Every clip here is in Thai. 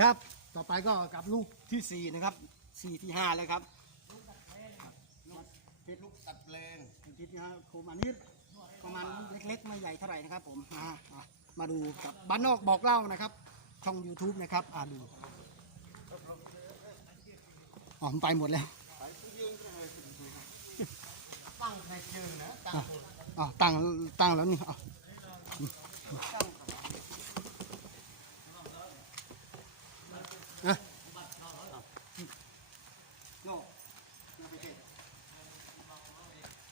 ครับ ต่อไปก็กับลูกที่สี่นะครับสี่ที่ห้าเลยครับลูกตัดเพลงลูกตัดเพลงที่ที่ห้าโคมอันนี้ประมาณลูกเล็กๆ ไม่ใหญ่เท่าไหร่นะครับ ผมอ่าอะมาดูกับบ้านนอกบอกเล่านะครับ ช่อง YouTube นะครับอ่าดูอ๋อมันไปหมดแล้วตั้งในชื่อนะตั้งอะอะตั้งตั้งแล้วนี่อะเอ๊ะโน่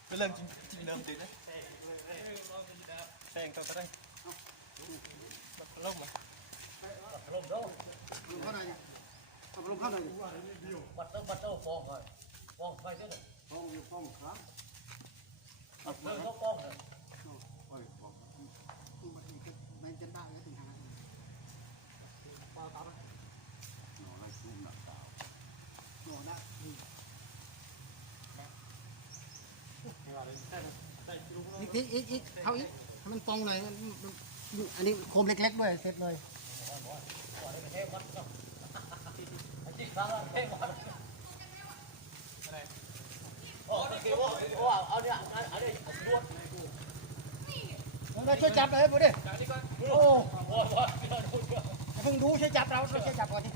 เป็นเรื่องจริงจริงเดิมจริงนะแซงตัวก็ได้ล่มไหมล่มแล้วลงเข้าหน่อยขับลงเข้าหน่ อีกอีกอีกเขาอีกให้มันตรงหน่อยมันมันอันนี้โคมเล็กๆด้วยเสร็จเลยจิตฟังมดโอ้นี่คือว่าโอ้เอาเนี่ยอันนี้รวดผมเลยช่วยจับหน่อยปุ๊ดิโอ้โอ้โหเพิ่งดูช่วยจับเราช่วยจับก่อนดิ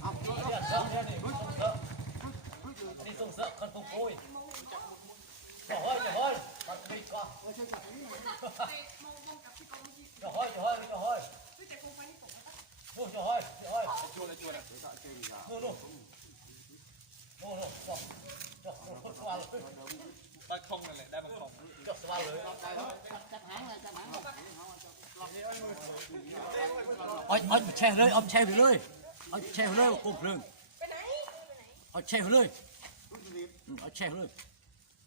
เอานี่ยเสริมเนี่ยนี่ส่งเสริ มนี่ส่งเสริมคนตุ้งปุ้ยอย่าห้อยอย่าห้อยตัดปีกก่อนช่วยจับอันนี้หน่อยอย่าห้อยอย่าห้อยอย่าห้อยนู่นอย่าห้อยอย่าห้อยนู่นนู่นนู่นนู่นจบจบคนสว่างเลยปลาคองนั่นแหละได้บางคองจบสว่างเลยจับหางเลยจับหางเอาเอาแช่เลยเอาแช่ไปเลยเอาแช่ไปเลยกุ้งเพลิงไปไหนไปไหนเอาแช่ไปเลยเอาแช่ไปเลย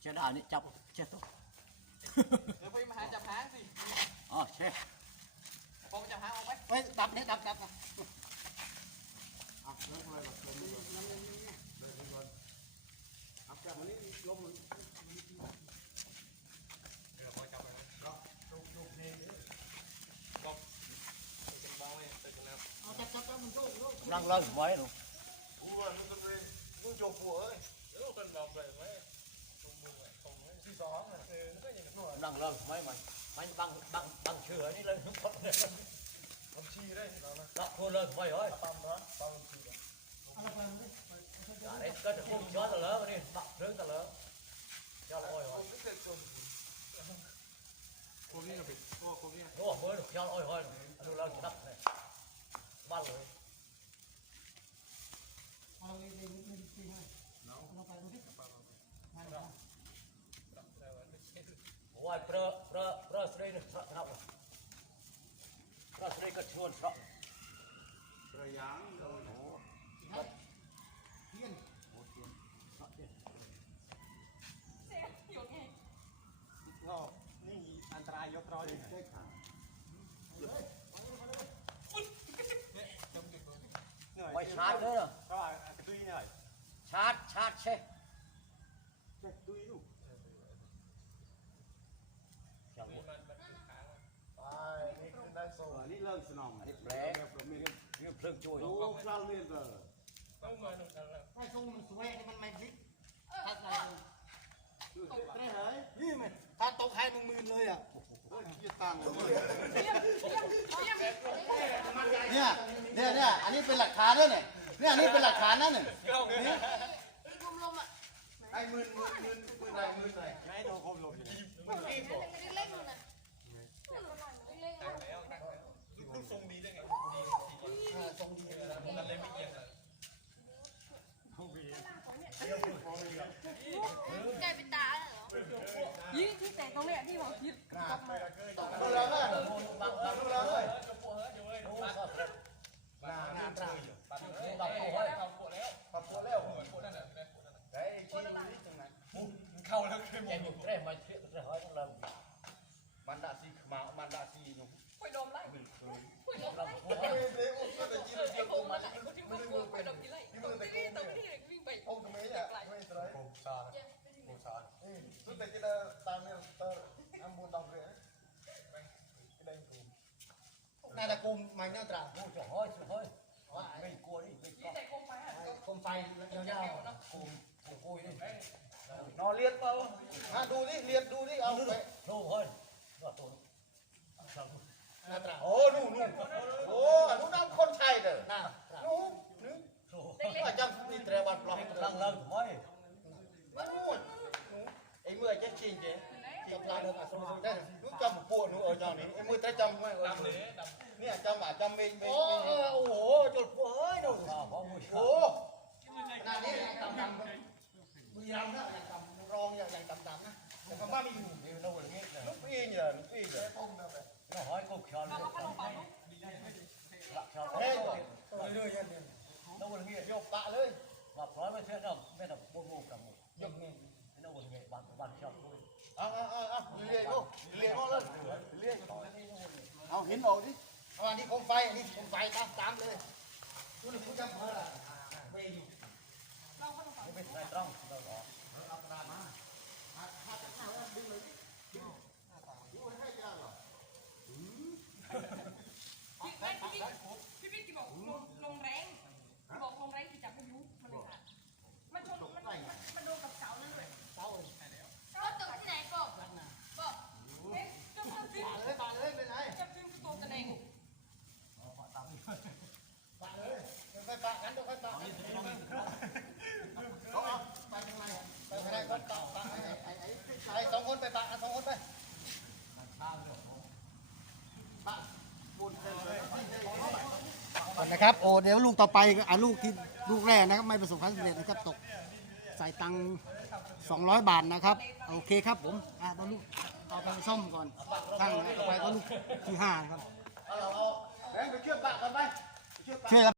แช่ได้นี่จับแช่ตัว เดี๋ยวไปมาหาจับหางสิอ๋อแช่พอจับหางออกไปเฮ้ยดับเนี่ยดับดับกำลังเลิกไว้หนูกูว่ามึงก็เลยมึงโจปัวเอ้ยเออเป็นเราเลยไหมตรงมึงอะตรงที่ สองอะเออก็ยังหน่วยกำลังเลิกไว้มันมันบังบังบังเชื่อนี่เลยทุกคนเลยทำชีได้เรานะรับคนเลิกไว้เฮ้ยตามร้านตามชีกันไอ้ก็จะพุ่งย้อนตะเลิกนี่บักเรื่องตะเลิกย้อนอ้อยเฮ้ยไม่เคยชมคนนี้ก็เป็นโอ้คนนี้โอ้เมื่อย้อนอ้อยเฮ้ยอนุรักษ์นักเลยบ้านเลย เอาเลยเลยเลยเลยเลยเราไปดูดิมาเลย โอ้ยเปรอะเปรอะเปรอะสตรีนี่สระนับเปรอะสตรีก็ชวนสระระยางเทียนเสียอยู่ไงงอนี่อันตรายยกร้อยเลยได้ขาเหนื่อยไว้ชาร์จเลยนะก็กระตุ้ยหน่อยชาร์จชาร์จเช่เจ็บดุยลูก อย่างนี้ ไปนี่ขึ้นได้ โซ่อันนี้เริ่มสนองอันนี้แปลกนี่เพลิงช่วยโอ้คราวนี้เบอร์ต้องมาหนึ่งนั่นแหละไอ้ทรงมันสวยแต่มันไม่พลิกทัดอะไรเต้เฮ้ยนี่มันถ้าตกให้มึงมืนเลยอะโอ้ยยี่ตังค์เลยเนี่ยเนี่ยเนี่ยอันนี้เป็นหลักฐานด้วยเนี่ยเนี่ยอันนี้เป็นหลักฐานนะเนี่ยอีกลมลมอะไอ้มืนมืนมืนมืนอะไรมืนอะไรไม่โดนโคมลมอยู่ มันไม่ได้เล่นมันอะไม่เล่นมัน แล้วลูกทรงดีได้ไงดีทรงดีมันเลยไม่เอียงอะ กลายเป็นตาเหรอยี่ที่ แต่ตรงเนี้ยที่บอกที่ตกมาดูแล้วก็บางบางเลยรู้ก็หน้าหน้าตาบางตัวเฮ้ยเข้าปวดแล้วปรับตัวแล้วปวดนั่นแหละปวดนั่นแหละไอ้ชี้นี่ตรงไหนเข้าแล้วเคยมแกองอยู่เร่มาเที่ยวเฮ้ยต้องเริ่มมันดาซีขมามันดาซีอยู่คุยดมไล่คุยดมเริ่ไล่มหัวเฮ้ยเฮ้ยโอ้ยแต่จีนไอ้ผมมาไล่คนที่มาคุยดมที่ไล่ตรงที่ตรงที่วิ่งไปโอ้ตรงนี้เนี่ยไม่ตรายโคมชาเจ็บไปถึงไหนโคมชาสุด ta là cùng mày nhau trả ôi trời ơi trời ơi mình cua đi mình cua cùng phải nhau nhau cùng cùng cua đi nó liệt đâu à đu đi liệt đu đi ông đấy đu thôi rồi tôi nào trả ô đu đu ô anh lúc đó con trai rồi nào đu đu តែចាំនេះត្រូវបានប្លោះឡើងឡើងមក จำลายเดินอะสมมติได้นู้นจำปวดนู้นเออเจ้านี่ไอ้มือแต่จำไม่เออเนี่ยจำอะจำไม่ไม่โอ้เออโอ้โหจุดหัวเฮ้ยดูข้าวของมือโอ้ขนาดนี้ยังต่ำๆบุรีรัมย์นะยังต่ำรองยังยังต่ำๆนะแต่ก็บ้าไม่อยู่นี่เราอย่างนี้นะลูกปีนเนี่ยลูกปีนเนี่ยเราหอยกุ๊กชอนเอาพัดลมเป่าลูกหลักชอนเฮ้ยเรื่อยๆเนี่ยเราอย่างนี้ยกปะเลยหลับร้อ หินออกดิเอาอันนี้โคมไฟอันนี้โคมไฟตามตามเลยดูนี่คุณจำเพิ่มละไม่อยู่เราพัดลมเป่าไม่เป็นไรต้องเราออก พี่ไม่พี่พี่พี่พี่บอกลงลงแรงบอกลงแรงที่จับพายุมันเลยค่ะมันชนมันมันโดนกับเสานั่นเลย เต้าเลย เสาตกที่ไหนกบกบเอ๊ะจับจับฟิล์ม เลยปาเลยเป็นไง จับฟิล์มคือตัวกระเด้ง ปาเลยเดี๋ยวค่อยปากันเดี๋ยวค่อยปากันเขาเอาไปทำไมไปไม่ได้คนต่อปาไอ้ไอ้ไอ้ไอ้สองคนไปปากันสองคนไป นะครับโอ้เดี๋ยวลูกต่อไปก็อะลูกที่ลูกแรกนะครับไม่ประสบความสำเร็จนะครับตกใส่ตังค์200 บาทนะครับโอเคครับผมอะตอนลูกเอาไปซ่อมก่อนช่างนะต่อไปก็ลูกที่ห้านะครับเอาเอาแรงไปเชื่อมปะกันไปเชื่อมปะช่วยครับ